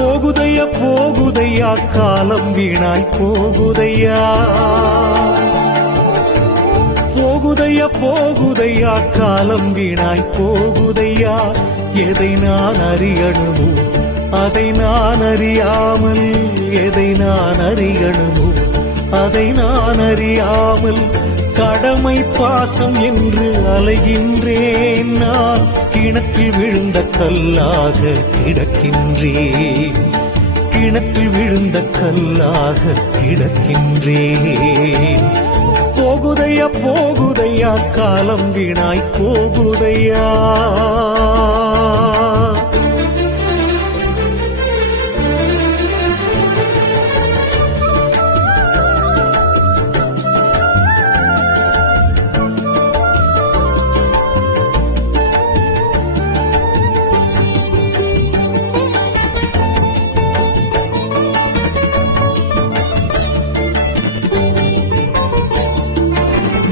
போகுதையா போகுதையா காலம் வீணாய் போகுதையா. போகுதையா போகுதையா காலம் வீணாய் போகுதையா. எதை நான் அறியணுமோ அதை நான் அறியாமல், எதை நான் அறியணுமோ அதை நான் அறியாமல், கடமை பாசம் என்று அலைகின்றேன். நான் கிணற்றில் விழுந்த கல்லாக கிடக்கின்றேன், கிணற்றில் விழுந்த கல்லாக கிடக்கின்றேன். போகுதையா போகுதையா காலம் வீணாய் போகுதையா.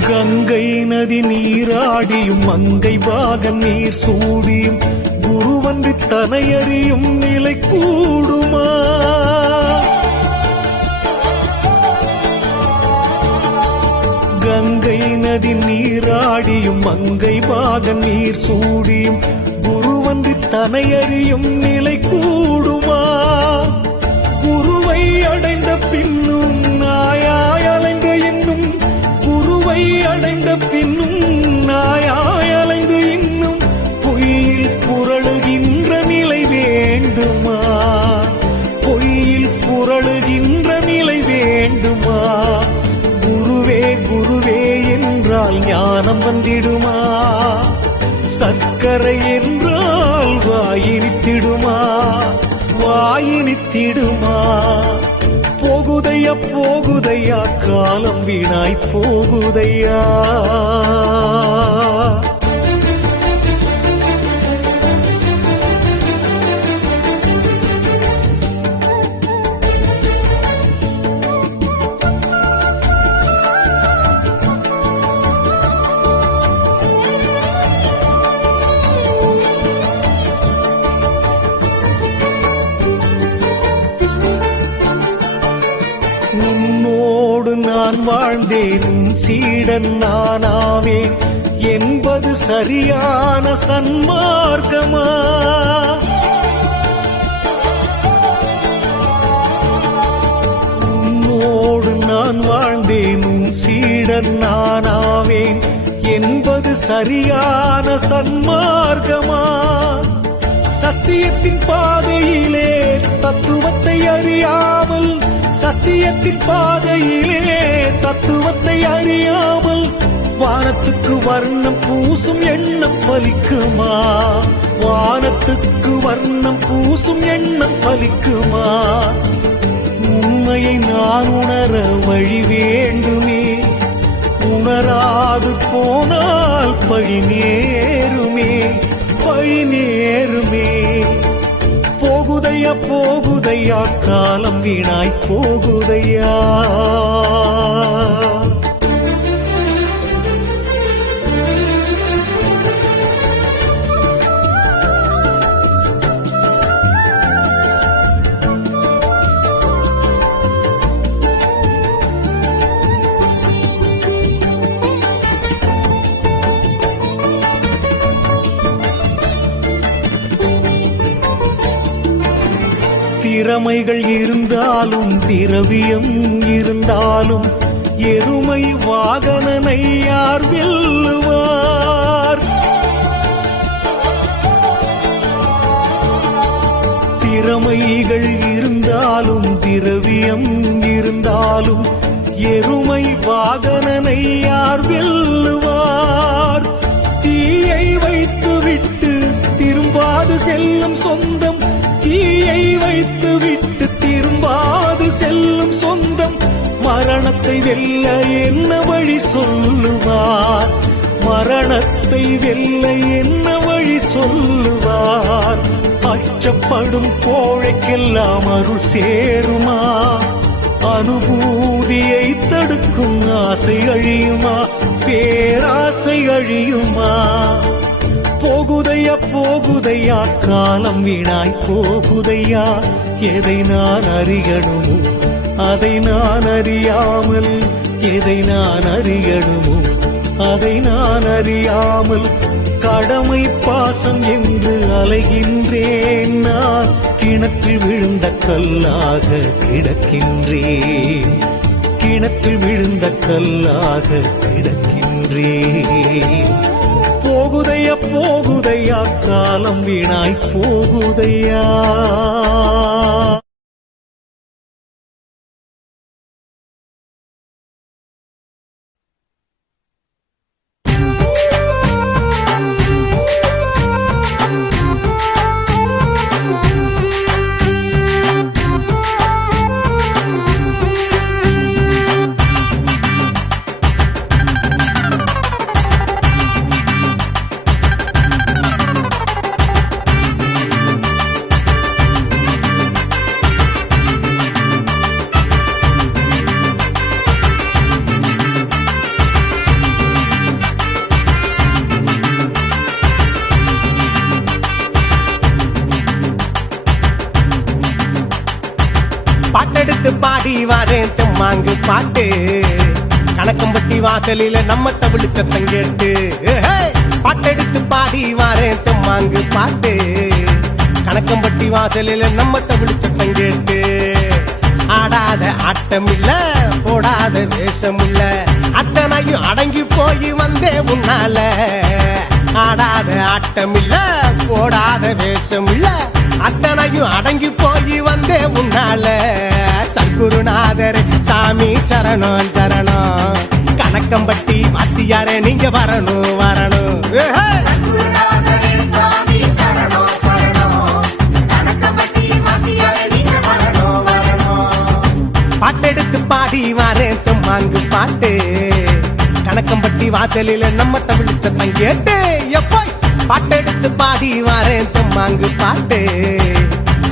கங்கை நதி நீராடியும் மங்கை பாகன் நீர் சூடியும் குருவன்றி தனையறியும் நிலை கூடுமா. கங்கை நதி நீராடியும் மங்கை பாகன் நீர் சூடியும் குருவன்றி தனையறியும் நிலை கூடுமா. குருவை அடைந்த பின்னும் நாயாய் அலைந்து என்னும், குருவை அடைந்த பின்னும் நாயாய் அலைந்து இன்னும் பொய்யில் புரளுகின்ற நிலை வேண்டுமா. பொய்யில் புரளுகின்ற நிலை வேண்டுமா. குருவே குருவே என்றால் ஞானம் வந்திடுமா. சர்க்கரை என்றால் வாயினித்திடுமா, வாயினித்திடுமா. போகுதையா போகுதையா காலம் வீணாய் போகுதையா. உன்னோடு நான் வாழ்ந்தேன், உன் சீடன் நானாவேன் என்பது சரியான சன்மார்க்கமா. உன்னோடு நான் வாழ்ந்தேன், உன் சீடன் நானாவேன் என்பது சரியான சன்மார்க்கமா. சத்தியத்தின் பாதையிலே தத்துவத்தை அறியாமல், சத்தியத்தின் பாதையிலே தத்துவத்தை அறியாமல், வானத்துக்கு வர்ணம் பூசும் எண்ணம் பலிக்குமா. வானத்துக்கு வர்ணம் பூசும் எண்ணம் பலிக்குமா. உண்மையை நான் உணர வழி வேண்டுமே, உணராது போனால் பழி நேருமே, பழி நேருமே. போகுதையா போகுதையா காலம் வீணாய் போகுதையா. திறமைகள் இருந்தாலும் திரவியம் இருந்தாலும் எருமை வாகனனை யார் வெல்லுவார். திறமைகள் இருந்தாலும் திரவியம் இருந்தாலும் எருமை வாகனனை யார் வெல்லுவார். தீயை வைத்துவிட்டு திரும்பாது செல்லும் சொந்தம், தீயை வைத்துவிட்டு திரும்பாது செல்லும் சொந்தம், மரணத்தை வெல்ல என்ன வழி சொல்லுவார். மரணத்தை வெல்ல என்ன வழி சொல்லுவார். அச்சப்படும் கோழைக்கெல்லாம் அருள் சேருமா. அனுபூதியை தடுக்கும் ஆசை அழியுமா, பேராசை அழியுமா. போகுதையா போகுதையா காலம் வீணாய் போகுதையா, எதை நான் அறியணுமோ அதை நான் அறியாமல், எதை நான் அறியணுமோ அதை நான் அறியாமல், கடமை பாசம் என்று அலைகின்றேன். நான் கிணற்றில் விழுந்த கல்லாக கிடக்கின்றேன், கிணற்றில் விழுந்த கல்லாக கிடக்கின்றேன். போகுதையா போகுதையா காலம் வீணாய் போகுதையா. பாட்டெடுத்து பாடி வாரேன் தெம்மாங்கு பாட்டு, கணக்கம்பட்டி வாசலில நம்ம தமிழ் சத்தம் கேட்டு. பாட்டெடுத்து பாடி வாரேன் தெம்மாங்கு பாட்டு, கணக்கம்பட்டி வாசலில நம்ம தமிழ் சத்தம் கேட்டு. ஆடாத ஆட்டம் இல்ல, போடாத வேஷம் இல்ல, அத்தனையும் அடங்கி போய் வந்தே உன்னால. ஆடாத ஆட்டம் இல்ல, போடாத வேஷம் இல்ல, அத்தனையும் அடங்கி போய் வந்தே உன்னால. சர்க்குருநாதர் சாமி சரணம் சரணம், கணக்கம்பட்டி வாத்தியாரே நீங்க வரணும் வரணும். பாட்டெடுத்து பாடி வாரேன் தெம்மாங்கு பாட்டு, கணக்கம்பட்டி வாசலில நம்ம தமிழ் சத்தம் கேட்டு. எப்போ பாட்டெடுத்து பாடி வாரேன் தெம்மாங்கு பாட்டு,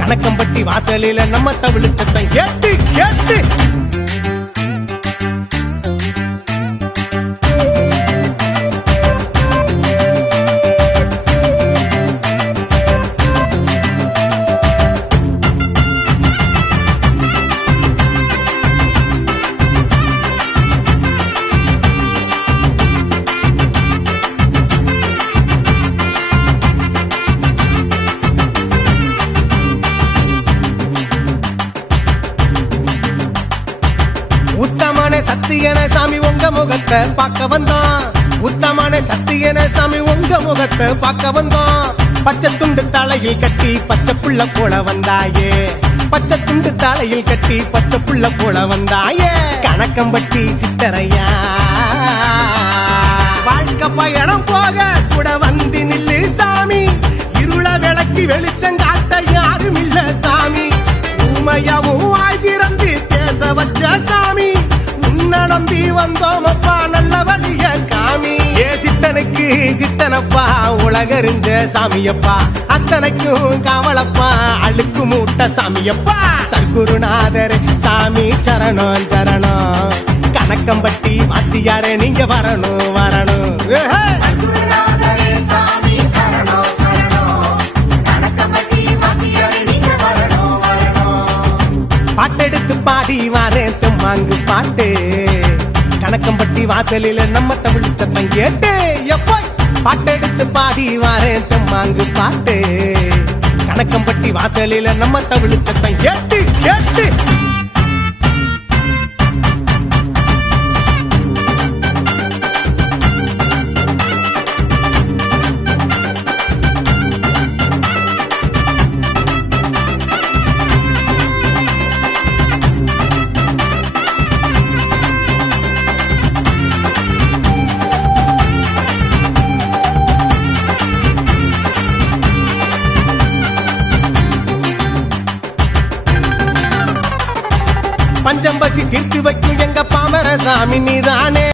கணக்கம்பட்டி வாசலில நம்ம தமிழ் சத்தம் கேட்டு கேட்டு. உத்தமான சத்தியன சாமி உங்க முகத்தை பார்க்க வந்தோம், உத்தமான சத்தியன சாமி உங்க முகத்தை பார்க்க வந்தோம். பச்சை துண்டு தலையில் கட்டி பச்சை புள்ள போல வந்தாயே, பச்சை துண்டு தலையில் கட்டி பச்சை புள்ள போல வந்தாயே. கணக்கம்பட்டி சித்தரையா வாழ்க்கை பயணம் போக கூட வந்து நில்லு சாமி, இருள விளக்கி வெளிச்சம் காட்ட யாரும் இல்ல சாமி. ஊமையாவும் வாய் திறந்து பேச வச்ச சாமி, உன்னை நம்பி வந்தோம் அப்பா நல்ல வழிய காமி. ஏ சித்தனுக்கு சித்தனப்பா உலகறிஞ்ச சாமியப்பா, அத்தனைக்கும் காவலப்பா அழுக்கு மூட்ட சாமியப்பா. சர்க்குருநாதர் சாமி சரணம் சரணம், கணக்கம்பட்டி வாத்தியாரே நீங்க வரணும் வரணும். பாட்டெடுத்து பாடி வாரேன் தெம்மாங்கு பாட்டு, கணக்கம்பட்டி வாசலில நம்ம தமிழ் சத்தம் கேட்டு. எப்போ பாட்டெடுத்து பாடி வாரேன் தெம்மாங்கு பாட்டு, கணக்கம்பட்டி வாசலில நம்ம தமிழ் சத்தம் கேட்டு கேட்டு. பஞ்சம்பசி தீர்த்து வைக்கும் எங்க பாமர சாமி நீதானே.